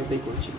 এটাই করছি।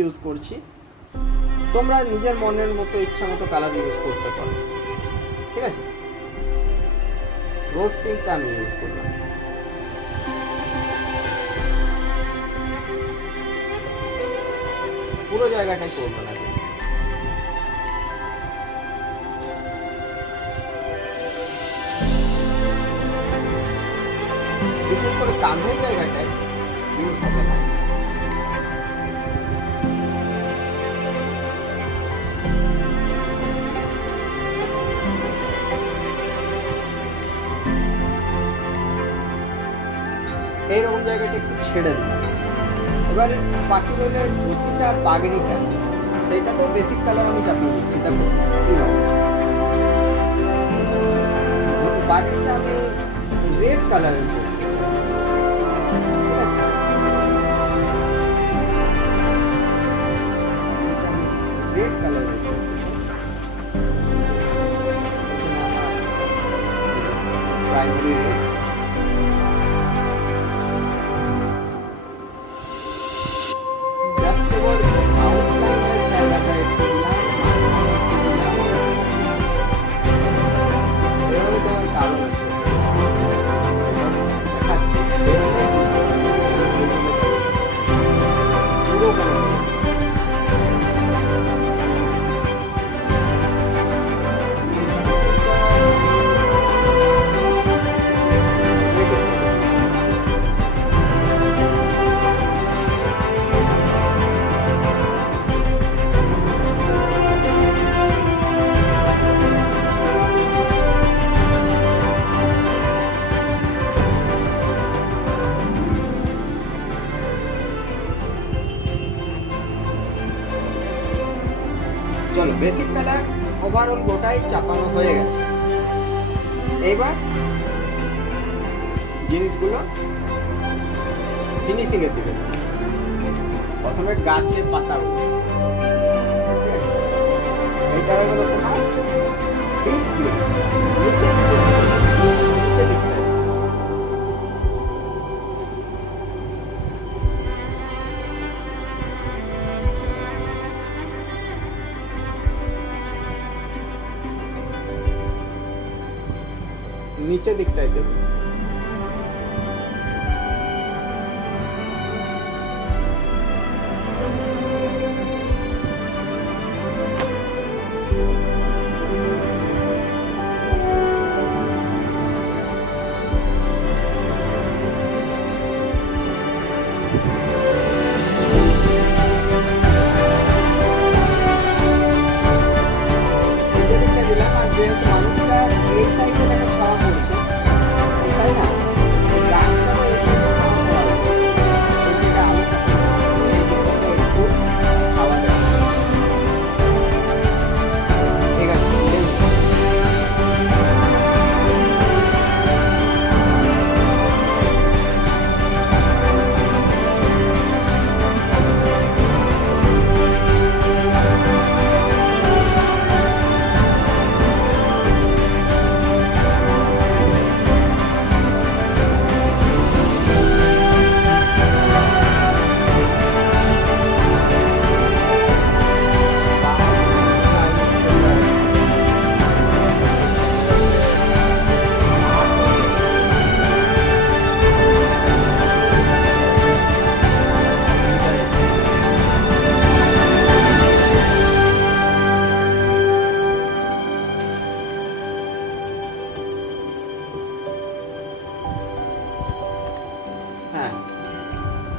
ইউজ করছি, তোমরা নিজের মনের মতো ইচ্ছা মতো কালার ইউজ করতে পারো, ঠিক আছে। রোজ পিঙ্কটা আমি ইউজ করলাম। পুরো জায়গাটাই করবো না, বিশেষ করে কাঁধের জায়গাটায় ইউজ হবে না। এইরকম জায়গাটা একটু ছেড়ে দিন। এবার বাকি রইলে ধুতিটা আর পাগড়িটা, সেইটা তো বেসিক কালার আমি চাপিয়ে দিচ্ছি। দেখো পাগড়িটা আমি রেড কালারের করছি, ঠিক আছে। রেড কালারের প্রাইমারি রেড। চলো, বেসিক কালার ওভারঅল গোটাই চাপানো হয়ে গেছে। এইবার জিনিসগুলো ফিনিশিং এর দিকে। প্রথমে গাছের পাতাগুলো, এইটা হলো তোমার ডিপ গ্রিন, নিচে দিকটা নিচে দিকটাই দেবো।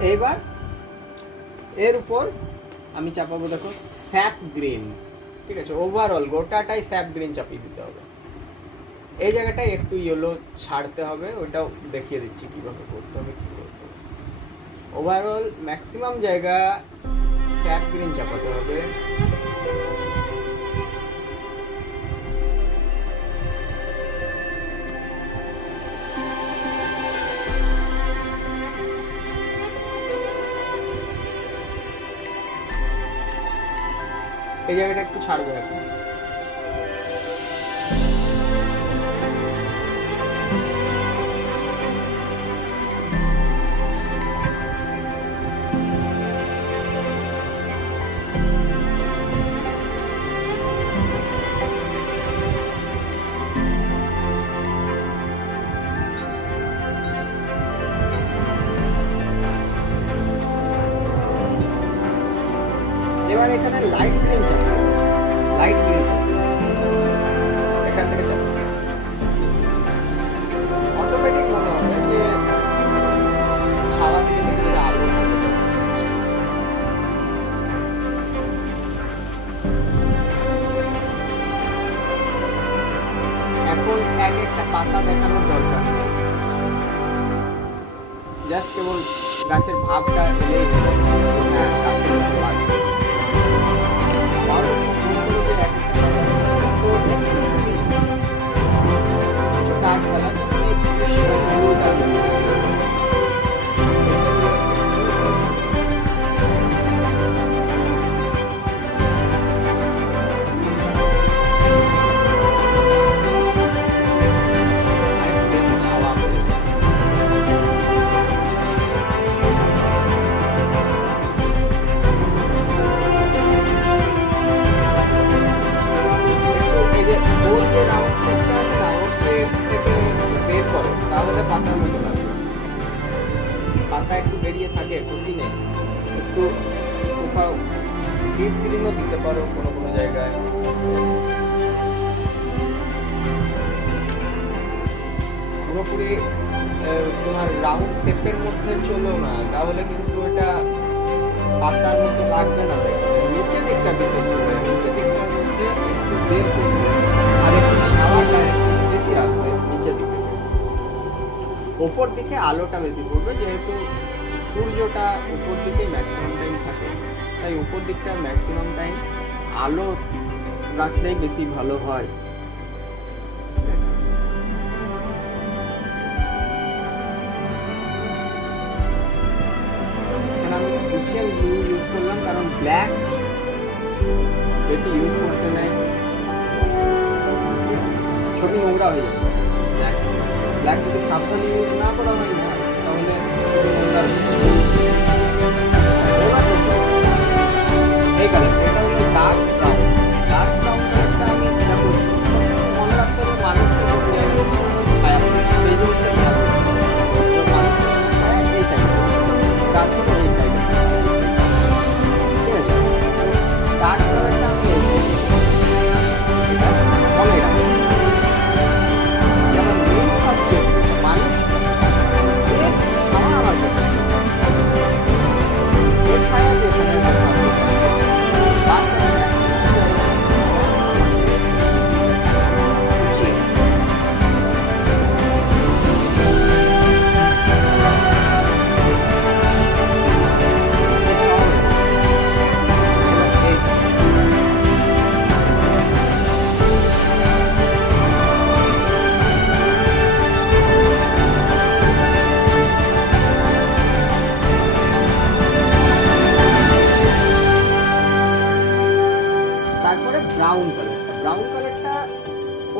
এইবার এর উপর আমি চাপাবো, দেখো স্যাপ গ্রিন, ঠিক আছে। ওভারঅল গোটাটাই স্যাপ গ্রিন চাপিয়ে দিতে হবে। এই জায়গাটায় একটু ইয়েলো ছাড়তে হবে, ওটাও দেখিয়ে দিচ্ছি কিভাবে করতে হবে, কি করতে হবে। ওভারঅল ম্যাক্সিমাম জায়গা স্যাপ গ্রিন চাপাতে হবে। এই জায়গাটা একটু ছাড়বে এখন। এবার এখানে লাইট গ্রিন চাপা, লাইট গ্রিন এখান থেকে চাপা, অটোমেটিক মনে হবে যে ছাওয়া থেকে দেখতে আলো। এখন এক একটা পাতা দেখানোর দরকার নেই, জাস্ট কেবল গাছের ভাবটা এলেই হ্যাঁ গাছের মতো লাগবে। পাতার মতো লাগবে, পাতা একটু বেরিয়ে থাকে ক্ষতি নেই, একটু কোথাও ডিপ গ্রিনও দিতে পারো কোনো কোনো জায়গায়। পুরোপুরি তোমার রাউন্ড শেপের মধ্যে চলো না, তাহলে কিন্তু এটা পাতার মতো লাগবে না। নিচে দিকটা বিশেষ করে নিচে দিকটার মধ্যে একটু বের করবে আর একটু ছাওয়ার ডাইরেকশন বেশি রাখবে নিচে দিকে, ওপর দিকে আলোটা বেশি পড়বে, যেহেতু সূর্যটা উপর দিকে ম্যাক্সিমাম টাইম থাকে, তাই উপর দিকটা ম্যাক্সিমাম টাইম আলো রাখলেই বেশি ভালো হয়। এখানে আমি ক্রিস্টাল ব্লু ইউজ করলাম কারণ ব্ল্যাক বেশি ইউজ করতে নেই, ছবি নোংরা হয়ে যাবে। ব্ল্যাক যদি সাবধানে ইউজ না করা হয় না তাহলে ছবি নোংরা হয়ে যাবে। এই কালার এটা হলো ডার্ক ব্রাউন, ডার্ক ব্রাউন কালারটা আমি মনে রাখতে হবে মানুষকে ছায়া সেই জিনিসটা খেয়াল করতে হবে। তো মানুষের ছায়া এই সাইডে, গাছ হলো এই সাইডে, ঠিক আছে? ডার্ক কালারটা আমি এই সাইডে মনে রাখবো। যেমন মেইন সাবজেক্ট মানুষ ছায়া আমার এর ছায়া যেখানে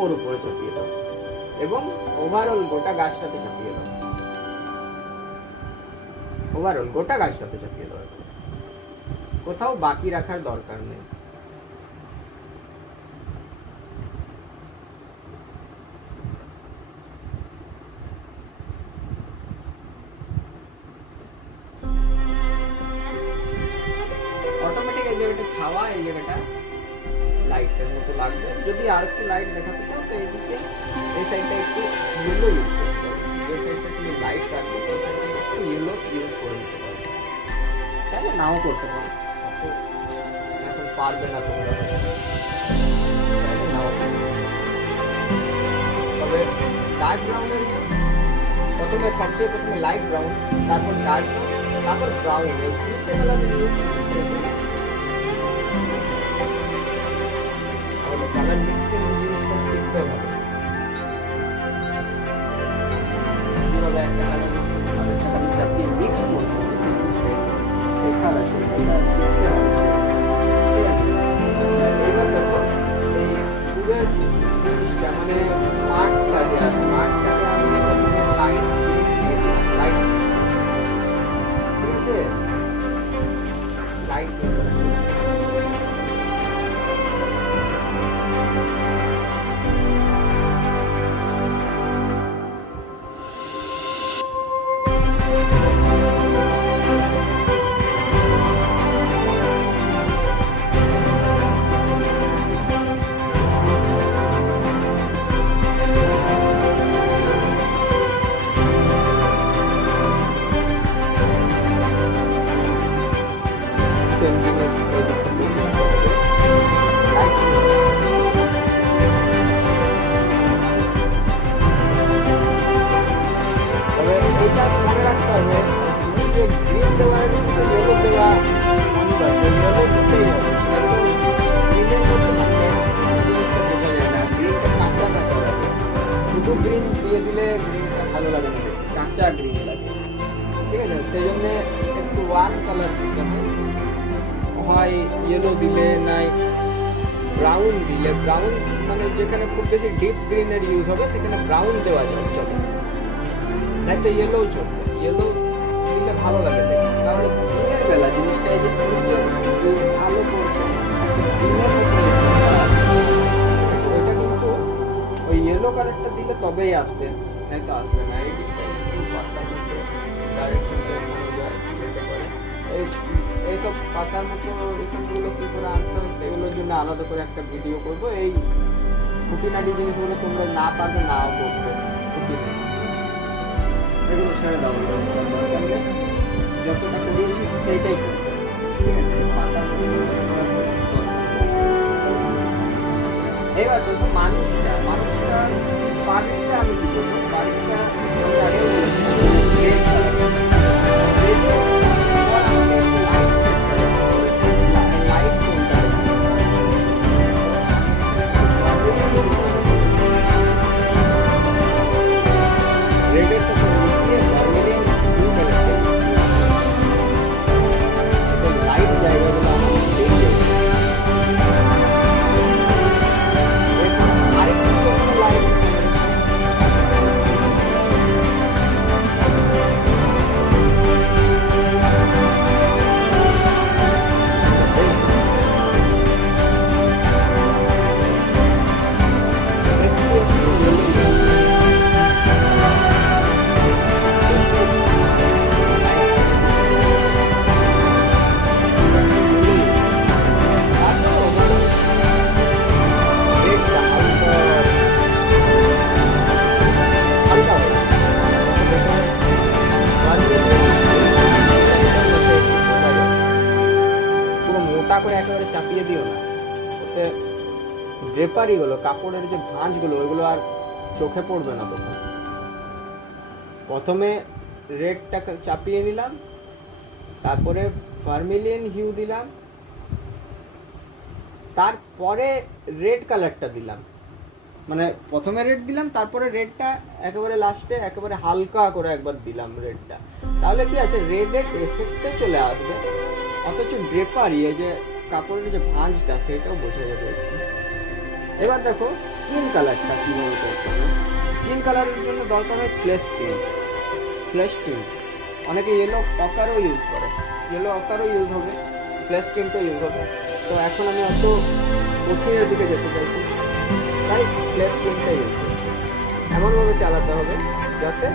ওর উপরে চাপিয়ে দাও এবং ওভারঅল গোটা গাছটাতে চাপিয়ে দাও, ওভারঅল গোটা গাছটাতে চাপিয়ে দাও, কোথাও বাকি রাখার দরকার নেই। অটোমেটিক এই জায়গাটা ছাওয়া, এই জায়গাটা লাইটের মতো লাগবে। যদি আর একটু লাইট দেখাতে চাও তো এইদিকে এই সাইডটা একটু ইয়েলো ইউজ করতে হবে, যে সাইডটা তুমি লাইট রাখবে সেই সাইডটা একটু ইয়েলো ইউজ করে নিতে পারবে, চাইলে নাও করতে পারো, এখন পারবে না তোমরা, চাইলে নাও করতে পারো। তবে ডার্ক ব্রাউনের প্রথমে সবচেয়ে প্রথমে লাইট ব্রাউন, তারপর ডার্ক ব্রাউন, তারপর ব্রাউন, এই তিনটে কালার ইউজ কালার মিক্সিং জিনিসটা শিখতে হবে। কিভাবে একটা কালার আরেকটা কালার চাপিয়ে মিক্স করতে হবে সেই জিনিসটা শেখার আছে, সেটা শিখতে হবে, ঠিক আছে? আচ্ছা এবার দেখো এই পুরের জিনিসটা মানে মাঠটা যে আছে, মাঠটাকে আমি প্রথমে লাইট দিয়ে লাইট, ঠিক আছে, লাইট শুধু গ্রিন দিয়ে দিলে গ্রিনটা ভালো লাগে না, দেখতে কাঁচা গ্রিন লাগে, ঠিক আছে? সেই জন্য একটু ওয়ার্ম কালার দিতে হয়, ইয়েলো দিলে নাই ব্রাউন দিলে, ব্রাউন মানে যেখানে খুব বেশি ডিপ গ্রিনের ইউজ হবে সেখানে ব্রাউন দেওয়া যাবে, চলে, নাই তো ইয়েলো চলবে, ইয়েলো দিলে ভালো লাগে দেখতে। কারণ দিনের বেলা জিনিসটা এই যে সূর্য আলো পড়ছে দিনের মধ্যে ওইটা কিন্তু ওই ইয়েলো কালারটা দিলে তবেই আসবে, নাই তো আসবে না। এই দিকটা একটু পাতার মধ্যে ডাইরেকশন যেতে পারে, এইসব পাতার মতো রিফান্ডগুলো কী করে আনতে হয় সেগুলোর জন্য আলাদা করে একটা ভিডিও করবো। এই খুঁটিনাটি জিনিসগুলো তোমরা না পারবে নাও করতে, খুঁটিনাটি এগুলো ছেড়ে দাও, দরকার নেই, যতটা করিয়েছি সেইটাই করতে, ঠিক আছে? পাতার মধ্যে এবার দেখো মানুষটা পাগড়িটা আমি কি করবো, পাগড়িটা আমি আগেও বলেছিলাম রেড কালার, রেডের সাথে মিশিয়ে ভার্মিলিয়ন ব্লু কালারটা লাইট জায়গাগুলো আমি দেখি। আরেকটু লাইট করে একেবারে চাপিয়ে দিও না, ওতে ড্রেপারিগুলো কাপড়ের যে ভাঁজগুলো ওইগুলো আর চোখে পড়বে না তখন। প্রথমে রেডটা চাপিয়ে নিলাম, তারপরে ভার্মিলিয়ন হিউ দিলাম, তারপরে রেড কালারটা দিলাম, মানে প্রথমে রেড দিলাম তারপরে রেডটা একেবারে লাস্টে একেবারে হালকা করে একবার দিলাম রেডটা, তাহলে কি আছে রেডের এফেক্টে চলে আসবে, অথচ ড্রেপারি এই যে কাপড়ের যে ভাঁজটা সেটাও বোঝা যাবে। এবার দেখো স্কিন কালারটা কীভাবে করতে হবে। স্কিন কালারের জন্য দরকার হয় ফ্ল্যাশ টিন্ট, অনেকে ইয়েলো অকারও ইউজ করে, ইয়েলো অকারও ইউজ হবে, ফ্ল্যাশ টিন্টও ইউজ হবে। তো এখন আমি অত কঠিনের দিকে যেতে চাইছি, তাই ফ্ল্যাশ টিন্টটা ইউজ করছি। এমনভাবে চালাতে হবে যাতে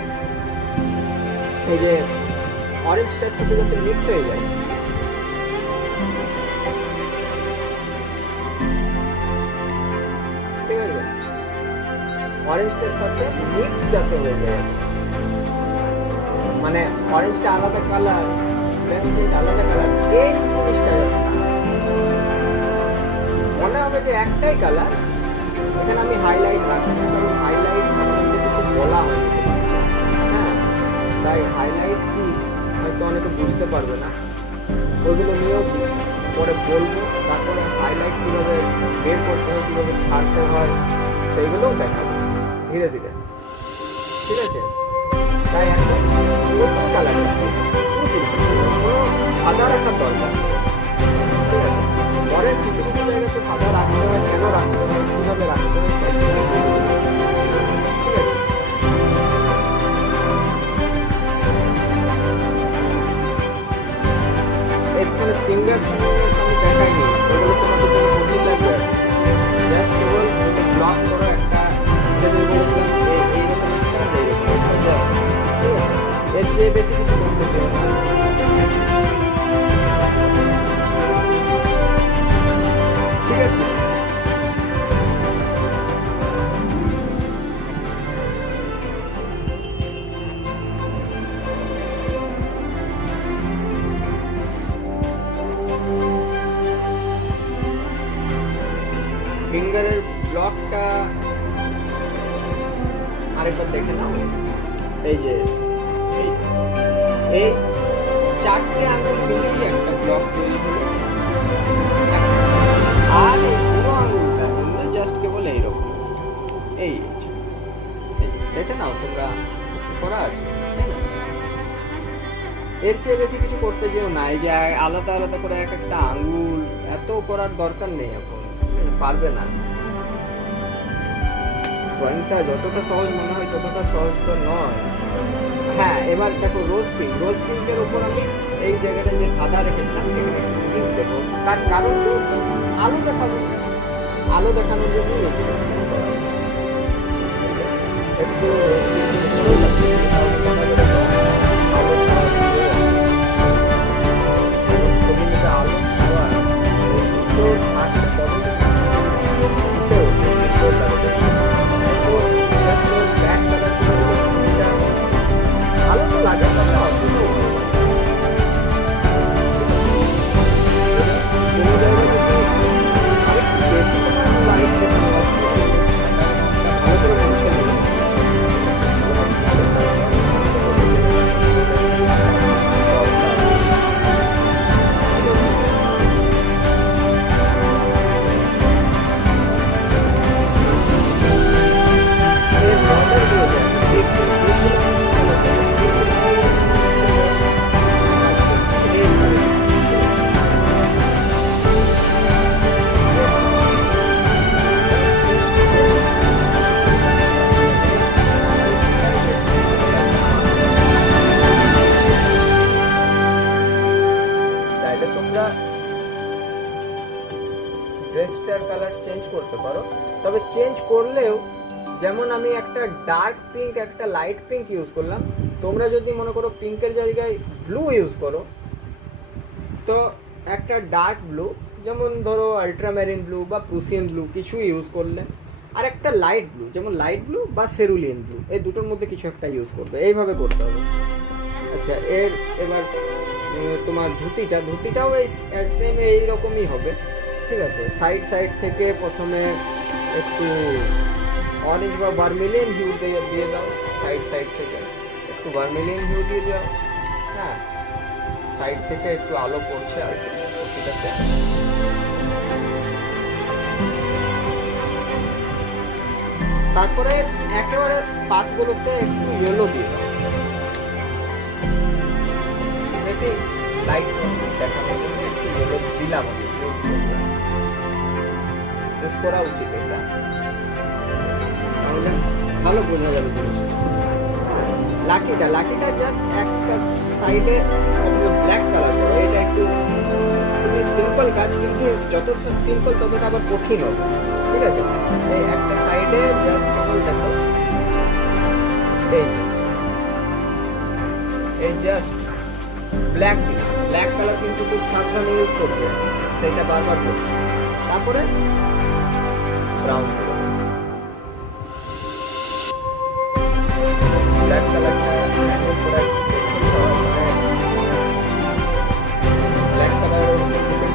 এই যে অরেঞ্জটার সাথে যাতে মিক্স হয়ে যায়, ঠিক আছে? অরেঞ্জটার সাথে মিক্স যাতে হয়ে যায়, মানে অরেঞ্জটা আলাদা কালার, ফ্ল্যাশ টিন্ট আলাদা কালার, এই জিনিসটা মনে হবে যে একটাই কালার। এখানে আমি হাইলাইট রাখছি না, কারণ হাইলাইট সম্বন্ধে কিছু বলা হয়নি, হ্যাঁ, তাই হাইলাইট কি হয়তো অনেকে বুঝতে পারবে না, ওইগুলো নিয়েও পরে বলবো। তারপরে হাইলাইট কীভাবে বের করতে হয়, কীভাবে ছাড়তে হয় সেইগুলোও দেখাবো ধীরে ধীরে, ঠিক আছে? তাই এখন নতুন কালার সাদা রাখার দরকার, ঠিক আছে? পরে কিছু কিছু জায়গাতে সাদা রাখতে হয়, কেন রাখতে হয়, কীভাবে রাখতে হয়, সব কিছু, ঠিক আছে? এখানে ফিঙ্গার আমি দেখাইনি, ওগুলো তোমাদের জন্য কঠিন লাগবে, জাস্ট কেবল ব্লক করো একটা, যেদিন বলেছিলাম এইরকম একটা, জাস্ট, ঠিক আছে? এর চেয়ে বেশি কিছু করতে চাই না, ঠিক আছে? ফিঙ্গারের ব্লকটা আরেকবার দেখে নাও। এই যে এই চারটে আঙুল মিলিয়ে একটা ব্লক তৈরি হলো, আর এই পুরো আঙুলটা জাস্ট কেবল এইরকম, এই দেখে নাও তোমরা করা আছে, তাই না? এর চেয়ে বেশি কিছু করতে যেও না। এই যে আলাদা আলাদা করে এক একটা আঙ্গুল এত করার দরকার নেই এখন, পারবে না। ড্রয়িংটা যতটা সহজ মনে হয় ততটা সহজ তো নয়। হ্যাঁ, এবার দেখো রোজ পিঙ্কের ওপর আমি এই জায়গাটা যে সাদা রেখেছিলাম এখানে পিঙ্ক দেবো, তার কারণ হচ্ছে আলো দেখাবো, আলো দেখানোর জন্য একটু ছবিটা আলো ছাড়া ভালো তো লাগে না। ড্রেসটার কালার চেঞ্জ করতে পারো, তবে চেঞ্জ করলেও যেমন আমি একটা ডার্ক পিঙ্ক একটা লাইট পিঙ্ক ইউজ করলাম, তোমরা যদি মনে করো পিঙ্কের জায়গায় ব্লু ইউজ করো, তো একটা ডার্ক ব্লু যেমন ধরো আল্ট্রামেরিন ব্লু বা প্রুসিয়ান ব্লু কিছু ইউজ করলে, আর একটা লাইট ব্লু যেমন লাইট ব্লু বা সেরুলিয়ান ব্লু, এই দুটোর মধ্যে কিছু একটা ইউজ করবে, এইভাবে করতে হবে। আচ্ছা, এবার তোমার ধুতিটাও এই সেম এইরকমই হবে, ঠিক আছে? সাইড থেকে প্রথমে একটু অরেঞ্জ বা ভার্মিলিয়ন হিউ দিয়ে দাও, সাইড থেকে একটু ভার্মিলিয়ন হিউ দিয়ে দাও। হ্যাঁ, সাইড থেকে একটু আলো পড়ছে আর কি ধুতিটাতে। তারপরে একেবারে পাশগুলোতে একটু ইয়েলো দিয়ে দাও, বেশি লাইট দেখানোর জন্য একটু ইয়েলো দিলাম, ইউজ করা উচিত এটা, তাহলে ভালো বোঝা যাবে জিনিসটা। লাঠিটা জাস্ট একটা সাইডে ব্ল্যাক কালার করো, এটা একটু খুবই সিম্পল কাজ, কিন্তু যতটা সিম্পল ততটা আবার কঠিন হবে, ঠিক আছে? এই একটা সাইডে জাস্ট কেবল দেখো, এই জাস্ট ব্ল্যাক কালার কিন্তু খুব সাবধানে ইউজ করবে, সেটা বারবার করছি। তারপরে ব্রাউন ব্ল্যাক কালারটা ব্ল্যাক কালার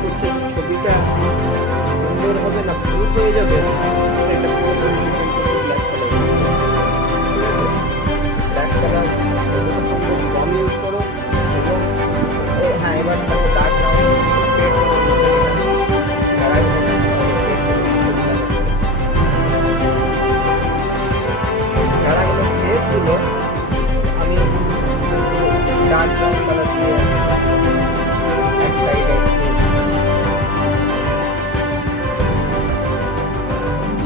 করছে, ছবিটা সুন্দর হবে না ভুল হয়ে যাবে, সেটা পুরো ব্ল্যাক কালার। ব্ল্যাক কালার সম্ভব কম ইউজ করো, এবং হ্যাঁ এবার দেখো ডার্ক ব্রাউন আমি ডার্ক ব্রাউন কালার দিয়ে এক সাইডে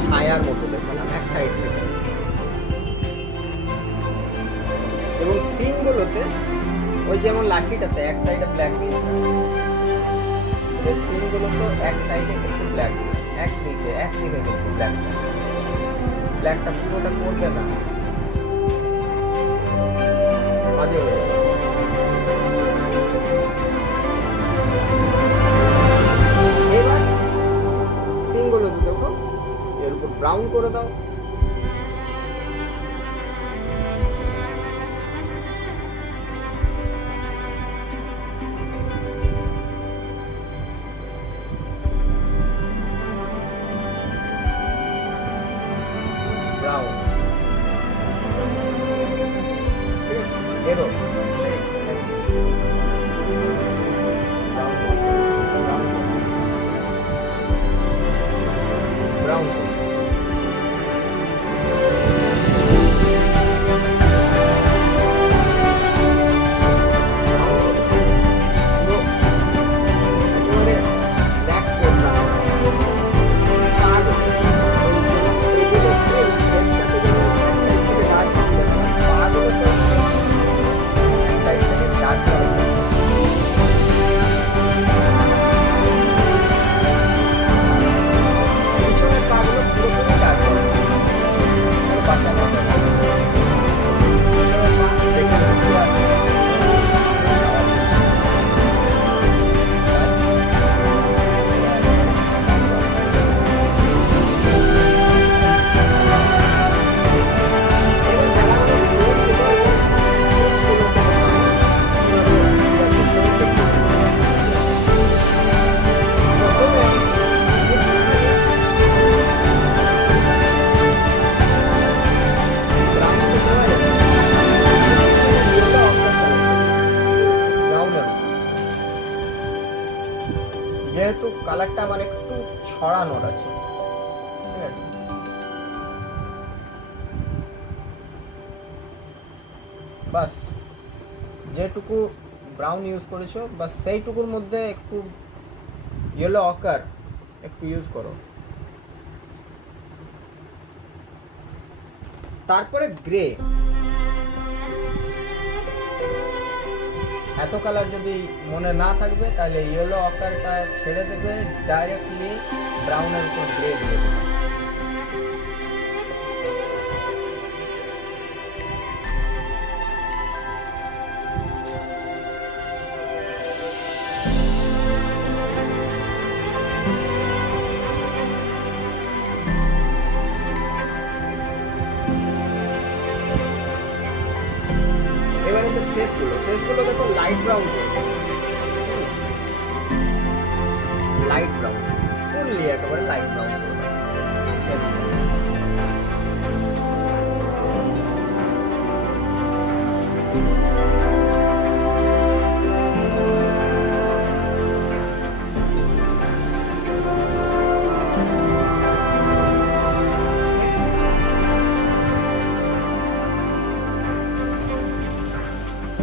ছায়ার মতো দেখালাম এক সাইড থেকে, এবং সিনগুলোতে ওই যেমন লাঠিটাতে এক সাইডে ব্ল্যাক দিয়ে সিনগুলোতে এক সাইডে কিন্তু ব্ল্যাক, এক দিকে কিন্তু ব্ল্যাকটা পুরোটা করবে না, মাঝে হয়ে যাবে। এবার সিনগুলোতে দেখো এর উপর ব্রাউন করে দাও, ব্রাউন এরো ব্রাউন ছড়ানোর আছে, ঠিক আছে। বাস যেটুকু ব্রাউন ইউজ করেছো বাস সেইটুকুর মধ্যে একটু ইয়েলো অকার একটু ইউজ করো। তারপরে গ্রে, এত কালার যদি মনে না থাকবে তাহলে ইয়েলো অকারটা ছেড়ে দেবে, ডাইরেক্টলি ব্রাউনের উপর গ্রে দিয়ে দেবে। এবারে তো ফেসগুলো দেখো লাইট ব্রাউন করবে, লাইট ব্রাউন ফুললি একেবারে লাইট ব্রাউন করবে।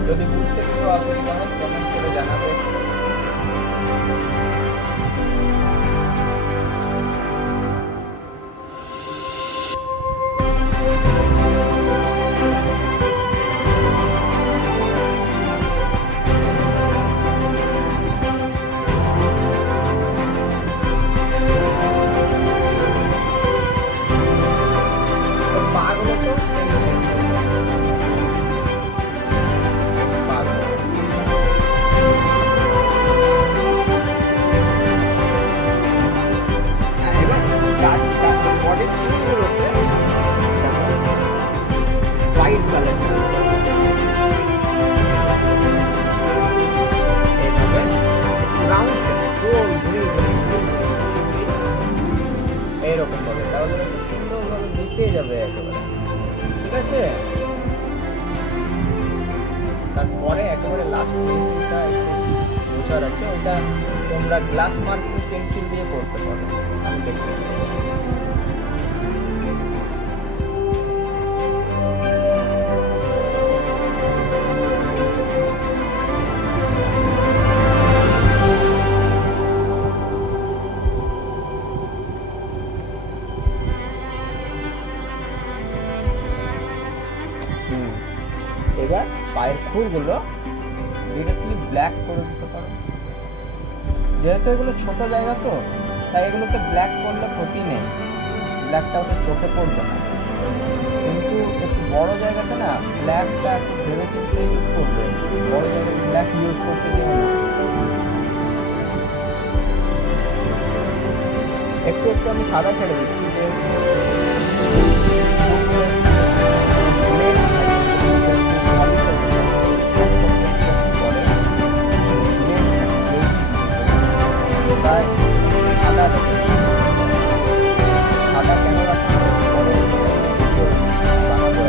যদি বুঝতে কিছু অসুবিধা হয় কমেন্ট করে জানাবে। পাগুলো তো হোয়াইট কালার এইরকম ভাবে, তাহলে সুন্দরভাবে মিশে যাবে একেবারে, ঠিক আছে। তারপরে একেবারে লাস্ট ফিনিশিংটা একটু বোঝার আছে, ওইটা তোমরা গ্লাস মার্কিং পেন্সিল দিয়ে করতে পারো, আমি দেখতে এবার পায়ের খুরগুলো ডিরেক্টলি ব্ল্যাক করে দিতে পারো, যেহেতু এগুলো ছোট জায়গা তো তাই এগুলোতে ব্ল্যাক করলে ক্ষতি নেই, ব্ল্যাকটা ওটা চোখে পড়বে না। কিন্তু একটু বড় জায়গাতে না ব্ল্যাকটা একটু ভেবে চিন্তে ইউজ করবে, বড় জায়গাতে ব্ল্যাক ইউজ করতে যেও না। একটু একটু আমি সাদা ছেড়ে দিচ্ছি, যেহেতু তাই সাদা সাদা কেন রাখা পরে বানাবো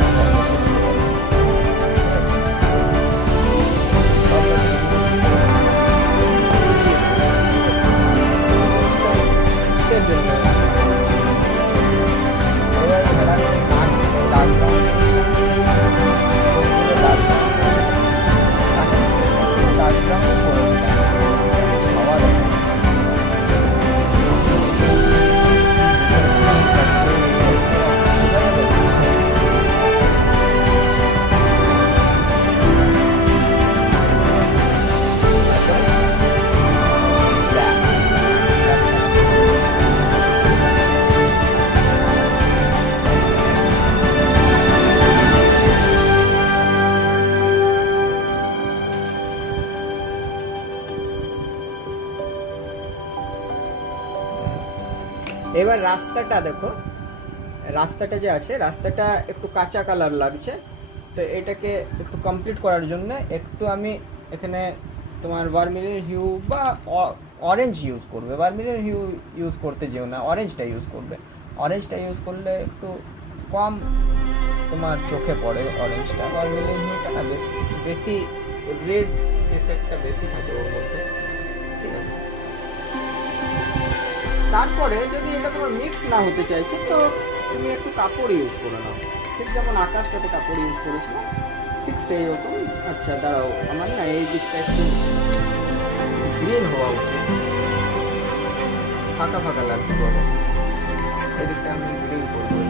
এবার রাস্তাটা দেখো, রাস্তাটা যে আছে রাস্তাটা একটু কাঁচা কালার লাগছে, তো এটাকে একটু কমপ্লিট করার জন্য একটু আমি এখানে তোমার ভার্মিলিয়ন হিউ বা অরেঞ্জ ইউজ করবে। ভার্মিলিয়ন হিউ ইউজ করতে যেও না, অরেঞ্জটা ইউজ করবে। অরেঞ্জটা ইউজ করলে একটু কম তোমার চোখে পড়ে অরেঞ্জটা, ভার্মিলিয়ন হিউটা না বেশি রেড এফেক্টটা বেশি থাকে ওর মধ্যে, ঠিক আছে। তারপরে যদি এটা তোমার মিক্স না হতে চাইছে তো তুমি একটু কাপড় ইউজ করে নাও, ঠিক যেমন আকাশটাতে কাপড় ইউজ করেছিলাম ঠিক সেই রকম। আচ্ছা দাঁড়াও, আমার না এই দিকটা একটু গ্রিন হওয়া উচিত, ফাঁকা ফাঁকা লাগছে বড়, এই দিকটা আমি গ্রিন করবো।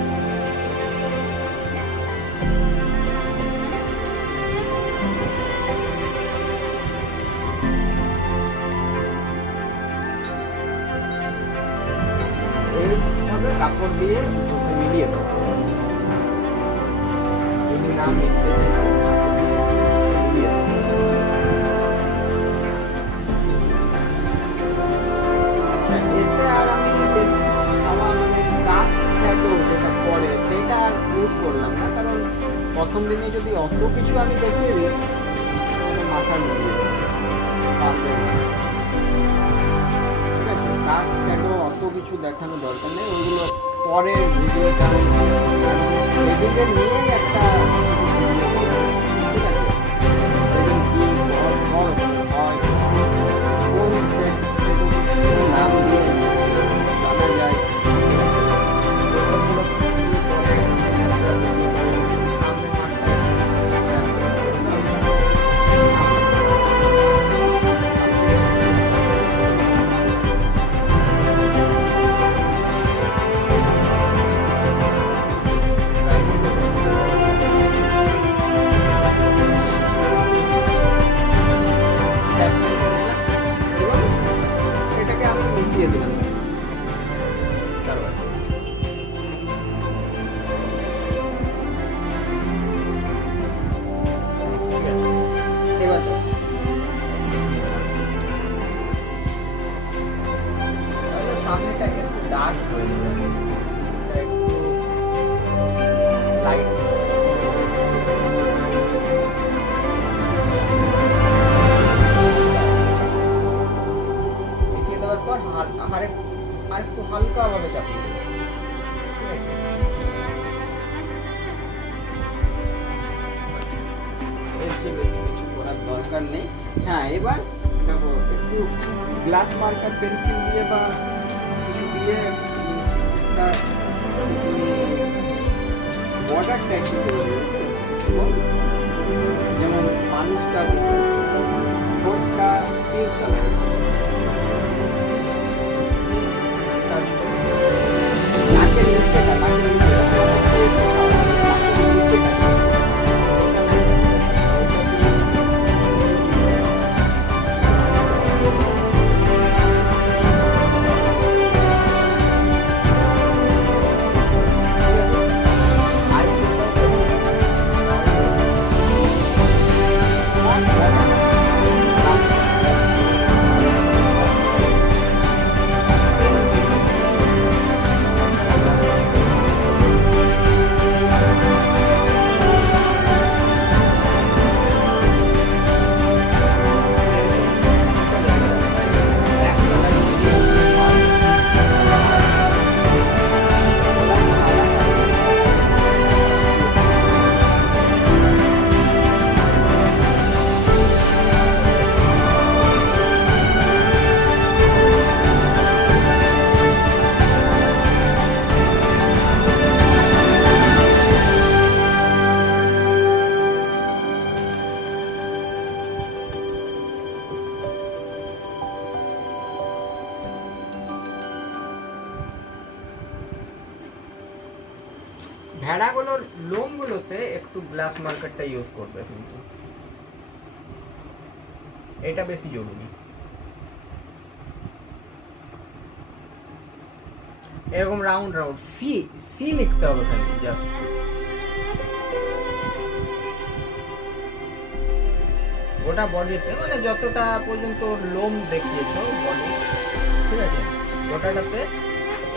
এইভাবে কাপড় দিয়ে মিলিয়ে দেবো, যদি না মিশতে চাইছে মিলিয়ে দেবো। আচ্ছা, এতে আর আমি বেশি আমার মানে কাস্ট শ্যাডো যেটা পরে সেটা আর ইউজ করলাম না, কারণ প্রথম দিনে যদি অত কিছু আমি দেখিয়ে দিই তাহলে মাথা নিয়ে পারবে না। ঠিক আছে, কাস্ট শ্যাডো অত কিছু দেখানো দরকার নেই, ওইগুলো পরের ভিডিওটা আমি সেদিকে নিয়েই একটা ভিডিও করবো। ঠিক আছে, সেদিন কি হয় কোন নাম দিয়ে জানা যায় ওসবগুলো পরে সামনে মাঠটায় সেটাকে আমি মিশিয়ে দিলাম। তারপর এবার তো সামনেটা একটু ডার্ক হয়ে যাবে, একটু লাইট মিশিয়ে দেওয়ার পর আরেকটু হালকা ভাবে চাপিয়ে দেবো। ঠিক আছে, এর চেয়ে বেশি কিছু করার দরকার নেই। হ্যাঁ, এবার দেখো একটু গ্লাস মার্কার পেন্সিল দিয়ে বা কিছু দিয়ে একটা বর্ডারটা একটু করে দেবে। ঠিক আছে, যেমন মানুষটা ঠোঁটটা পিঙ্ক কালারের নাকের নিচেটা অবশ্যই একটু সাদা, নাকের নিচেটা ভেড়াগুলোর লোমগুলোতে একটু গ্লাস মার্কারটা ইউজ করবে, কিন্তু এটা বেশি জরুরি। এরকম রাউন্ড রাউন্ড সি সি লিখতে হবে খালি, জাস্ট গোটা বডিতে, মানে যতটা পর্যন্ত লোম দেখিয়েছো বডি, ঠিক আছে, গোটাটাতে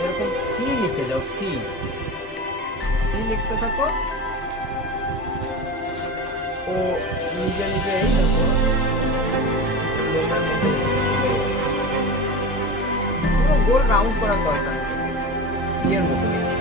এরকম সি লিখে যাও, সি সি লিখতে থাকো। ও নিজে নিজে এই দেখো লোমের মধ্যে পুরো গোল রাউন্ড করার দরকার নেই, সি এর মতো লিখো।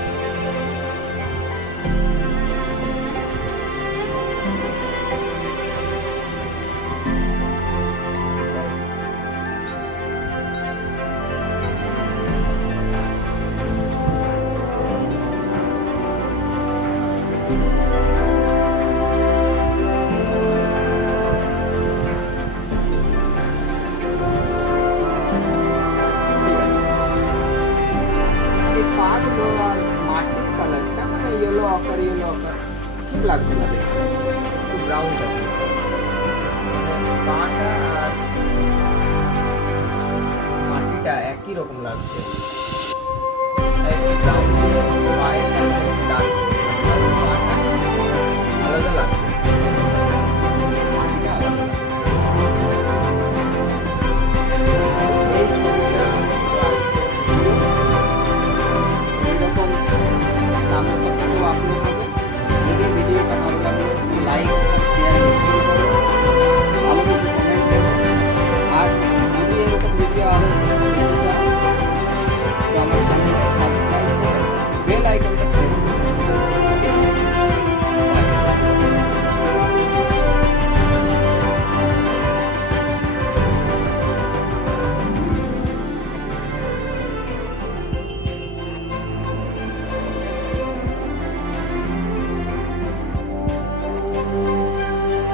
পাগুলো আর মাটির কালারটা মানে ইয়েলো অকার ঠিক লাগছে না দেখতে, একটু ব্রাউন টাইপের। পাটা আর মাটিটা একই রকম লাগছে, ব্রাউন পায়ের ডার্ক